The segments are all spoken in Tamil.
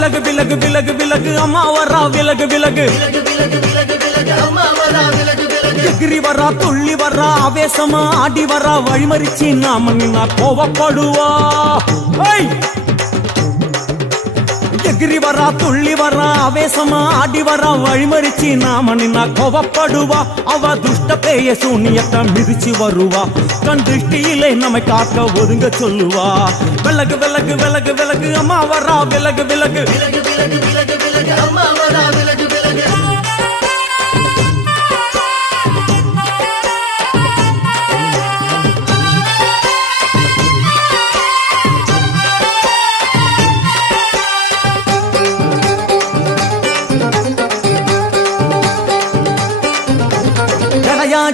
விலகு விலகு விலகு விலகு அம்மா வரா விலகு விலகு எகிரி வரா துள்ளி வரா ஆவேசமா ஆடி வரா வழிமறிச்சு நாம நின்னா கோவப்படுவா எகிரி வரா துள்ளி வரா ஆவேசமா ஆடி வரா வழிமறிச்சு நாம நின்னா கோவப்படுவா அவ துஷ்ட பேய சூனியத்தை மிதிச்சு வருவா கண் திருஷ்டியிலே நம்மை காக்க ஒதுங்க சொல்லுவா விலகு விலகு விலகு விலகு அம்மா வரா விலகு விலகு அம்மா வரா விலகு விலகு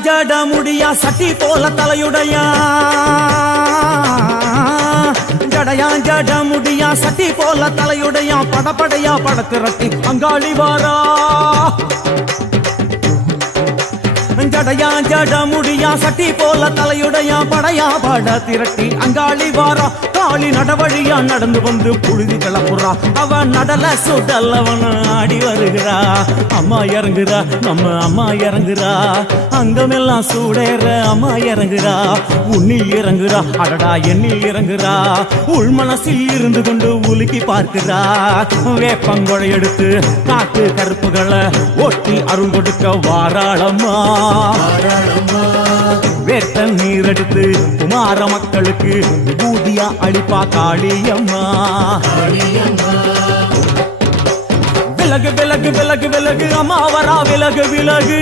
ஜட முடியா சட்டி போல தலையுடையா ஜடையா ஜட முடியா சட்டி போல தலையுடையா படப்படையா படத்திரட்டி அங்காளி வாரா ஜடையா ஜட முடியா சட்டி போல தலையுடையா படையா பட திரட்டி அங்காளி வாரா காளி நடவழியா நடந்து வந்து புழுதி கிளப்புறா அவ நடல சுடல்லவன ஆடி வருகிறா அம்மா இறங்குறா நம்ம அம்மா இறங்குறா அங்கமெல்லாம் சூடேற அம்மா இறங்குறா உன்னில் இறங்குறா அடடா எண்ணில் இறங்குறா உள் மனசில் இருந்து கொண்டு உலுக்கி பார்க்கிறா வேப்பங்கொழை எடுத்து காட்டு கருப்புகளை ஒட்டி அருள் கொடுக்க வாராளம்மா வேட்ட நீர் எடுத்து குமார மக்களுக்கு விபூதியா அளிப்பா காளியம்மா விலகு விலகு விலகு விலகு அம்மா வரா விலகு விலகு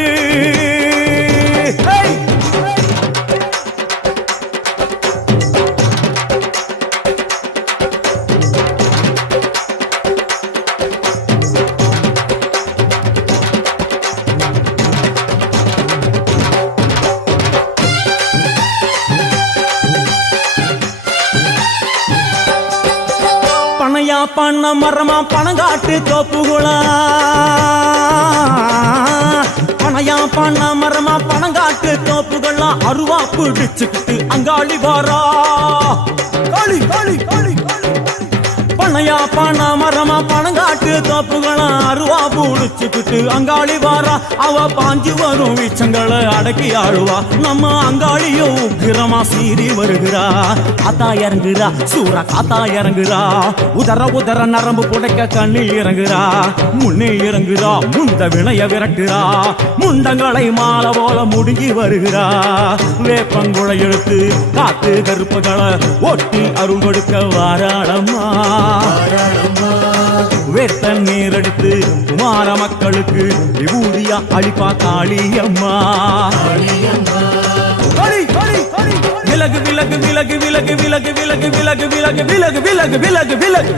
பனையா பண்ண மரமா பணங்காட்டு தோப்புகுளா பனையா பண்ண மரமா பணங்காட்டு தோப்புகளா அருவா பிடிச்சுக்கிட்டு அங்காளி வாரா காளி காளி காளி பனையா பண்ண மரமா பணங்காட்டு தோப்புகளா அருவா பிடிச்சுக்கிட்டு அங்காளி வாரா அவ பாஞ்சு வரும் வீச்சங்களை அடக்கி ஆடுவா நம்ம அங்காளியும் உக்கிரமா சீறி வருகிறா காத்தா இறங்குறா சூற காத்தா இறங்குறா உதர உதர நரம்பு புடைக்க கண்ணில் இறங்குறா முன்னே இறங்குறா முந்த வினைய விரட்டுறா முண்டங்களை மாலை போல முடுங்கி வருகிறா வேப்பங்குழை எடுத்து காத்து கருப்புகளை ஒட்டி அருள் கொடுக்க வாராளம்மா வேட்ட நீர் எடுத்து குமார மக்களுக்கு விபூதியா அளிப்பா காளியம்மா விலகு விலகு விலகு விலகு விலகு விலகு விலகு விலகு விலகு விலகு விலகு விலகு